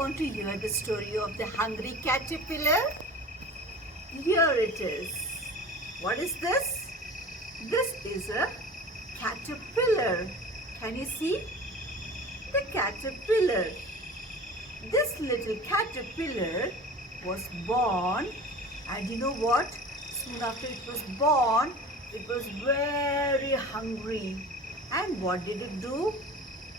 want to hear the story of the hungry caterpillar? Here it is. What is this? This is a caterpillar. Can you see? The caterpillar. This little caterpillar was born, and you know what? Soon after it was born, it was very hungry. And what did it do?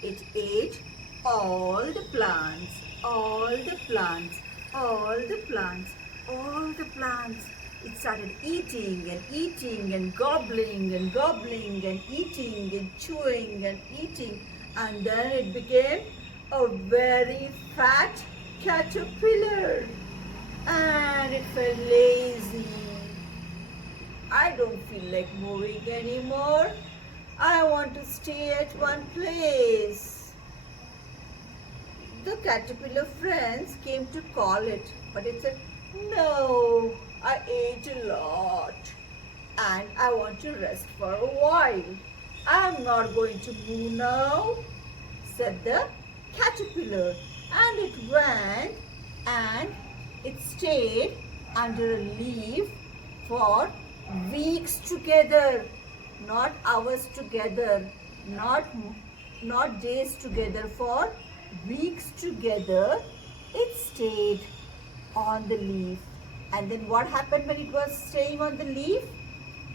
It ate all the plants, all the plants, all the plants, all the plants. It started eating and eating and gobbling and gobbling and eating and chewing and eating. And then it became a very fat caterpillar. And it felt lazy. I don't feel like moving anymore. I want to stay at one place. The caterpillar friends came to call it, but it said, no, I ate a lot and I want to rest for a while. I'm not going to move now, said the caterpillar. And it went and it stayed under a leaf for weeks together, not hours together, not days together, for weeks together. It stayed on the leaf. And then what happened when it was staying on the leaf?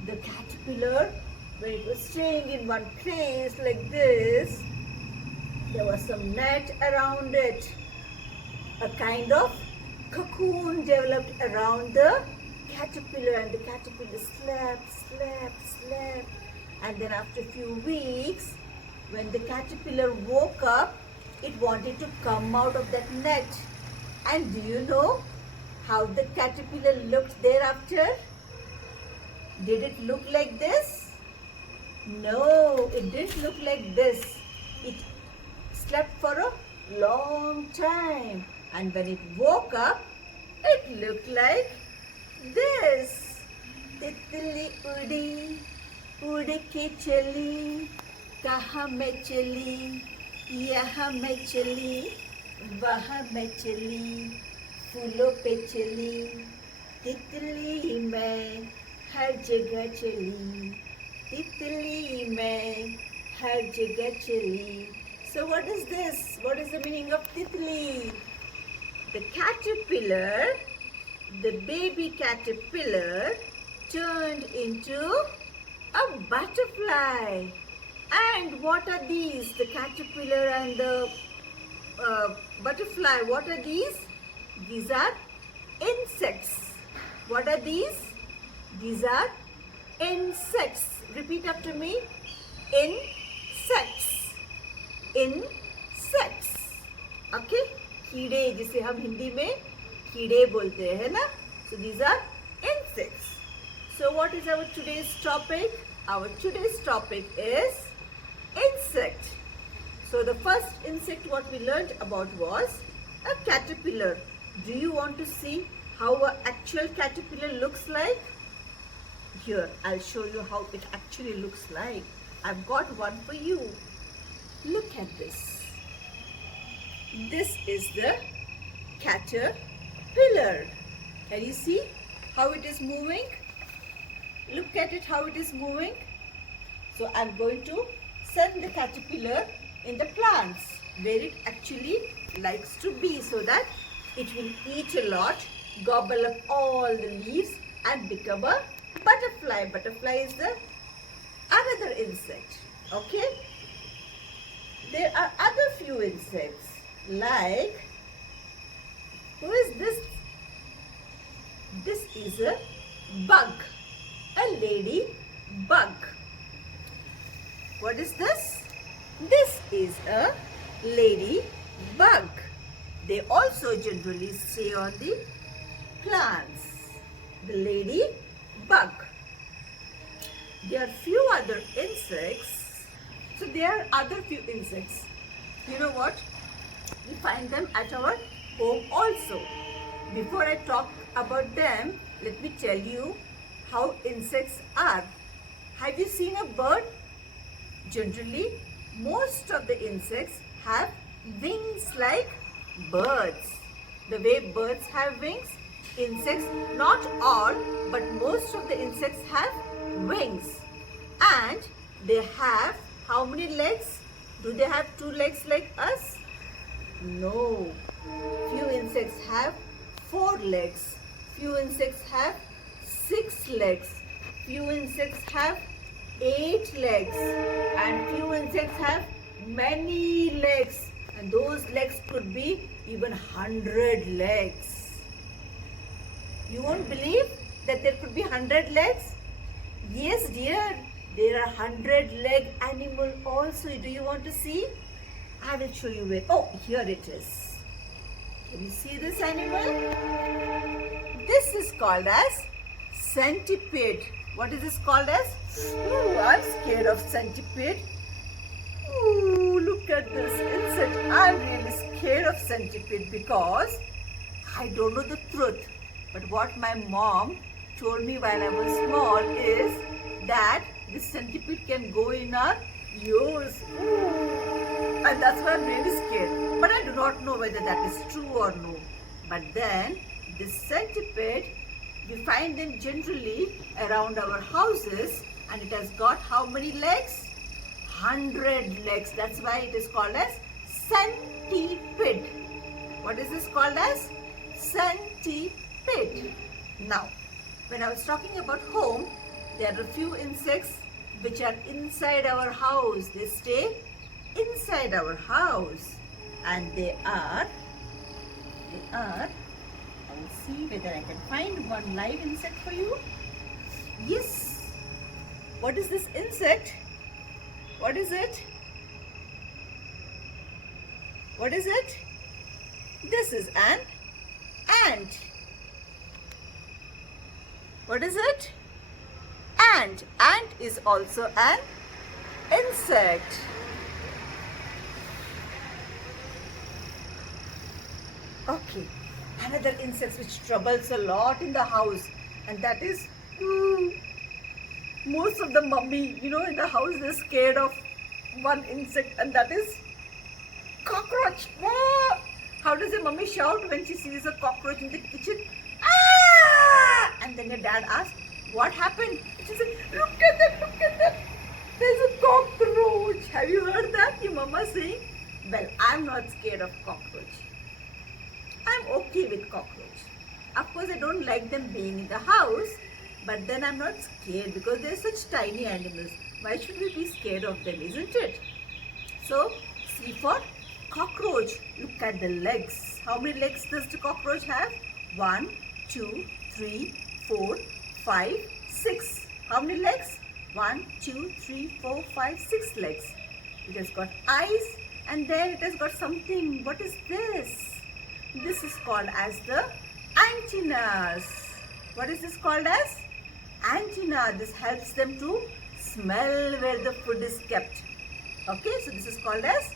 The caterpillar, when it was staying in one place like this, there was some net around it. A kind of cocoon developed around the caterpillar, and the caterpillar slept. And then after a few weeks, when the caterpillar woke up, it wanted to come out of that net. And do you know how the caterpillar looked thereafter? Did it look like this? No, it didn't look like this. It slept for a long time. And when it woke up, it looked like this. तितली उड़ी, उड़ के चली, कहाँ मैं चली, यहाँ मैं चली, वहाँ मैं चली, फूलों पे चली, तितली मैं हर जगह चली, तितली मैं हर जगह चली. So what is this? What is the meaning of titli? The caterpillar, the baby caterpillar, turned into a butterfly. And what are these? The caterpillar and the butterfly, what are these? These are insects. What are these? These are insects. Repeat after me. Insects. Insects. Okay? कीड़े, जिसे हम हिंदी में कीड़े बोलते हैं ना? So these are insects. So what is our today's topic? Our today's topic is insect. So the first insect what we learned about was a caterpillar. Do you want to see how an actual caterpillar looks like? Here, I'll show you how it actually looks like. I've got one for you. Look at this. This is the caterpillar. Can you see how it is moving? Look at it, how it is moving. So I'm going to send the caterpillar in the plants where it actually likes to be, so that it will eat a lot, gobble up all the leaves and become a butterfly. Butterfly is the another insect. Okay? There are other few insects like, who is this? This is a bug, a lady bug. What is this? This is a lady bug. They also generally stay on the plants. The lady bug. There are few other insects. So there are other few insects. You know what? We find them at our home also. Before I talk about them, let me tell you how insects are. Have you seen a bird? Generally, most of the insects have wings like birds. The way birds have wings, insects, not all, but most of the insects have wings. And they have how many legs? Do they have 2 legs like us? No. Few insects have 4 legs. Few insects have 6 legs. Few insects have 8 legs. And few insects have many legs. And those legs could be even 100 legs. You won't believe that there could be 100 legs? Yes, dear. There are 100-leg animal also. Do you want to see? I will show you where. Oh, here it is. Can you see this animal? This is called as centipede. What is this called as? Ooh, I'm scared of centipede. Ooh, look at this insect. I'm really scared of centipede because I don't know the truth. But what my mom told me while I was small is that this centipede can go in our ears. Ooh. And that's why I'm really scared. But I do not know whether that is true or no. But then this centipede, we find them generally around our houses, and it has got how many legs? 100 legs. That's why it is called as centipede. What is this called as? Centipede. Now, when I was talking about home, there are a few insects which are inside our house. They stay inside our house, and they are, I will see whether I can find one live insect for you. Yes. What is this insect? What is it? What is it? This is an ant. What is it? Ant. Ant is also an insect. Okay. Another insect which troubles a lot in the house, and that is most of the mummy, in the house, they're scared of one insect, and that is cockroach. Ah! How does a mummy shout when she sees a cockroach in the kitchen? Ah! And then your dad asks, what happened? She said, look at that, there's a cockroach. Have you heard that? Your mama saying, well, I'm not scared of cockroach. I'm okay with cockroach. Of course, I don't like them being in the house, but then I'm not scared because they're such tiny animals. Why should we be scared of them, isn't it? So, see for cockroach. Look at the legs. How many legs does the cockroach have? 1, 2, 3, 4, 5, 6. How many legs? 1, 2, 3, 4, 5, 6 legs. It has got eyes, and then it has got something. What is this? This is called as the antennas. What is this called as? Antenna. This helps them to smell where the food is kept. Okay, so this is called as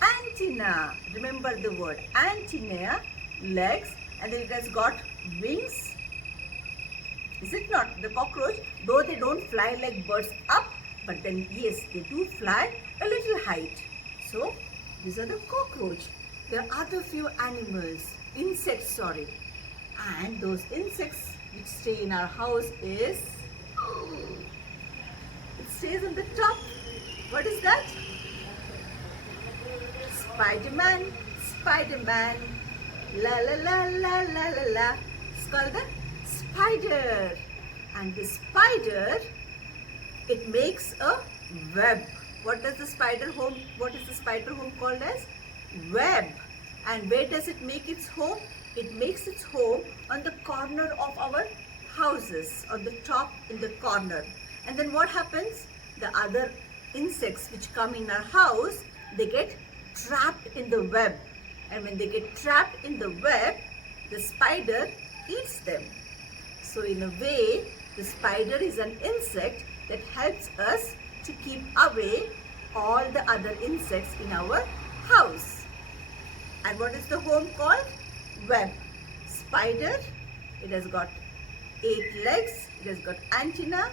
antenna. Remember the word antenna, legs, and then it has got wings. Is it not? The cockroach, though they don't fly like birds up, but then yes, they do fly a little height. So, these are the cockroach. There are other few animals, insects, and those insects which stay in our house is, it stays on the top. What is that? Spider-Man, Spider-Man, la la la la la la la. It's called the spider, and the spider, it makes a web. What is the spider home called as? Web. And where does it make its home? It makes its home on the corner of our houses, on the top in the corner. And then what happens? The other insects which come in our house, they get trapped in the web. And when they get trapped in the web, the spider eats them. So in a way, the spider is an insect that helps us to keep away all the other insects in our house. And what is the home called? Web. Spider, it has got 8 legs, it has got antenna,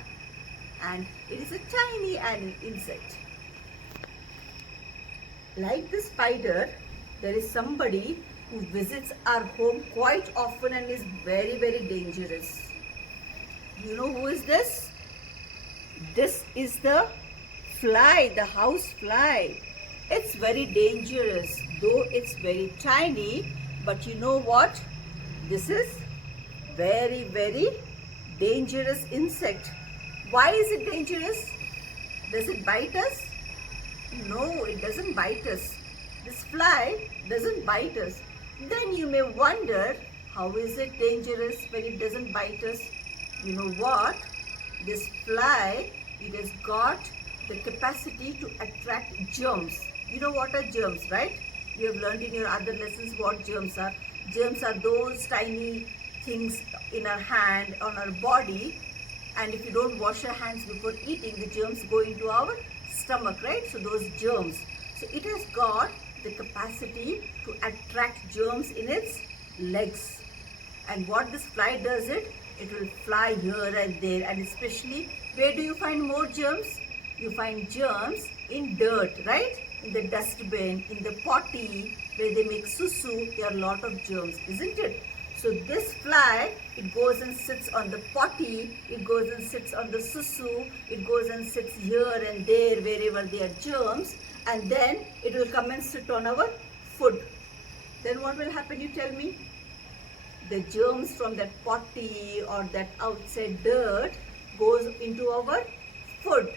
and it is a tiny insect. Like the spider, there is somebody who visits our home quite often and is very, very dangerous. You know who is this? This is the fly, the house fly. It's very dangerous, though it's very tiny, but you know what? This is very, very dangerous insect. Why is it dangerous? Does it bite us? No, it doesn't bite us. This fly doesn't bite us. Then you may wonder, how is it dangerous when it doesn't bite us? You know what? This fly, it has got the capacity to attract germs. You know what are germs, right? You have learned in your other lessons what germs are. Germs are those tiny things in our hand, on our body, and if you don't wash your hands before eating, the germs go into our stomach, right? So those germs. So it has got the capacity to attract germs in its legs. And what this fly does it will fly here and there, and especially where do you find more germs? You find germs in dirt, right? In the dustbin, in the potty, where they make susu, there are a lot of germs, isn't it? So this fly, it goes and sits on the potty, it goes and sits on the susu, it goes and sits here and there wherever there are germs, and then it will come and sit on our food. Then what will happen, you tell me? The germs from that potty or that outside dirt goes into our food.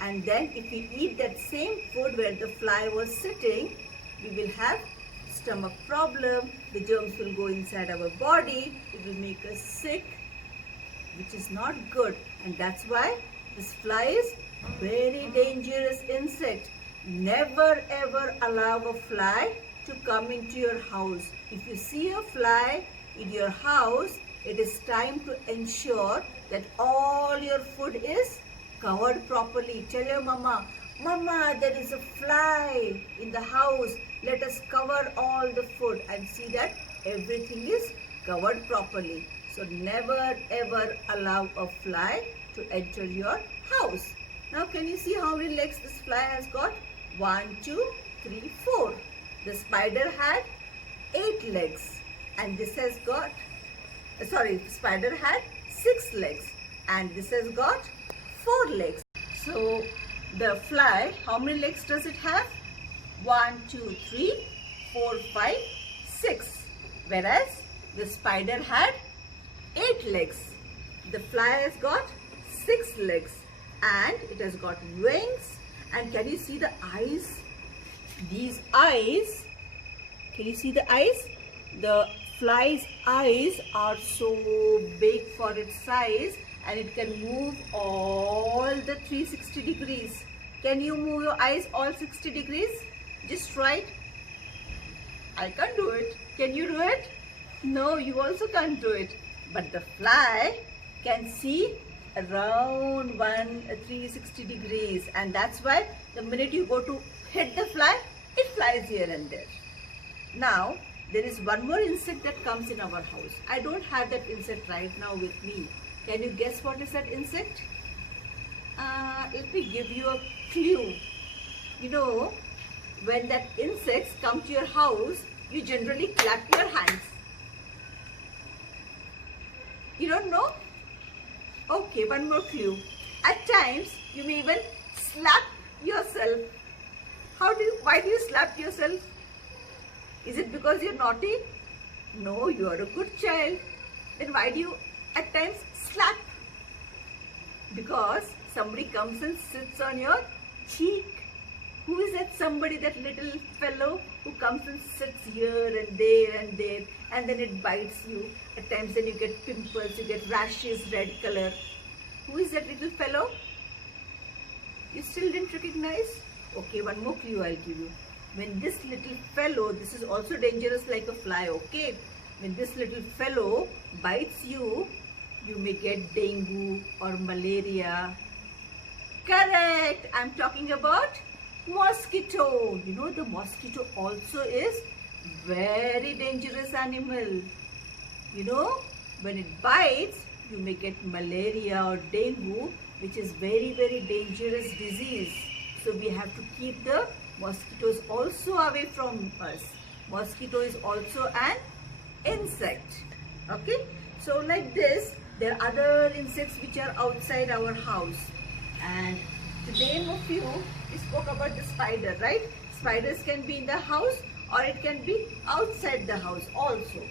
And then if we eat that same food where the fly was sitting, we will have stomach problem, the germs will go inside our body, it will make us sick, which is not good. And that's why this fly is very dangerous insect. Never ever allow a fly to come into your house. If you see a fly in your house, it is time to ensure that all your food is covered properly. Tell your mama, Mama, there is a fly in the house. Let us cover all the food and see that everything is covered properly. So never ever allow a fly to enter your house. Now can you see how many legs this fly has got? 1, 2, 3, 4. The spider had 8 legs, and this has got, the spider had 6 legs, and this has got 4 legs. So the fly, how many legs does it have? 1, 2, 3, 4, 5, 6. Whereas the spider had 8 legs. The fly has got 6 legs, and it has got wings. And can you see the eyes? These eyes, can you see the eyes? The fly's eyes are so big for its size, and it can move all the 360 degrees. Can you move your eyes all 60 degrees? Just try it. I can't do it. Can you do it? No, you also can't do it. But the fly can see around 360 degrees, and that's why the minute you go to hit the fly, it flies here and there. Now, there is one more insect that comes in our house. I don't have that insect right now with me. Can you guess what is that insect? Let me give you a clue. You know, when that insects come to your house, you generally clap your hands. You don't know? Okay, one more clue. At times, you may even slap yourself. Why do you slap yourself? Is it because you're naughty? No, you are a good child. Then why do you at times slap? Because somebody comes and sits on your cheek. Who is that somebody, that little fellow who comes and sits here and there, and then it bites you. At times then you get pimples, you get rashes, red color. Who is that little fellow? You still didn't recognize? Okay, one more clue I'll give you. When this little fellow, this is also dangerous like a fly, okay? When this little fellow bites you, you may get dengue or malaria. Correct! I'm talking about mosquito. You know, the mosquito also is very dangerous animal. You know, when it bites, you may get malaria or dengue, which is very, very dangerous disease. So we have to keep the mosquitoes also away from us. Mosquito is also an insect. Okay, so like this, there are other insects which are outside our house. And to name a few, we spoke about the spider, right? Spiders can be in the house or it can be outside the house also.